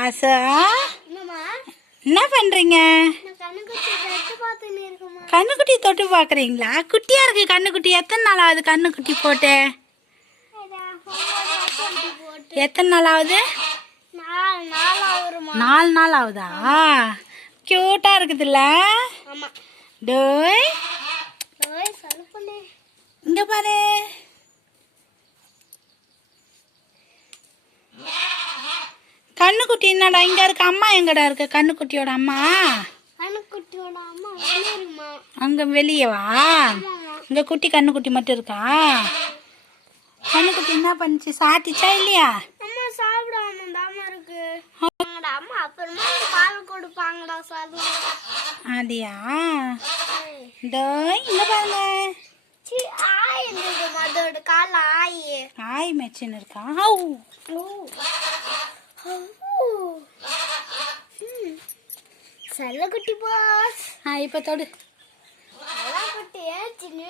ஆசா என்ன பண்றீங்க? கண்ணுக்குட்டி தொட்டு பாக்குறீங்களா? குட்டியா இருக்கு கண்ணுக்குட்டி. எத்தனை நாள் ஆகுது கண்ணுக்குட்டி போட்டு? எத்தனை நாள் ஆகுது? 4 நாள் ஆகுதா? கியூட்டா இருக்குதுல்ல? டோய் இங்க பாரு. கண்ணுக்குட்டி என்னடா இங்க இருக்கு? அம்மா எங்கடா இருக்கு? கண்ணுக்குட்டியோட அம்மா அங்க வெளியவா? இங்க குட்டி கண்ணுக்குட்டி மட்டும் இருக்கா? கண்ணுக்குட்டி என்ன பண்ணுச்சு? சாப்பிட்டுச்சா இல்லையா? அப்படியா? இங்க பாருங்க. ஆய் மேய்ச்சின்னு இருக்கா? செல்லக்குட்டி பாஸ். இப்ப தொடு. செல்லக்குட்டியே சின்ன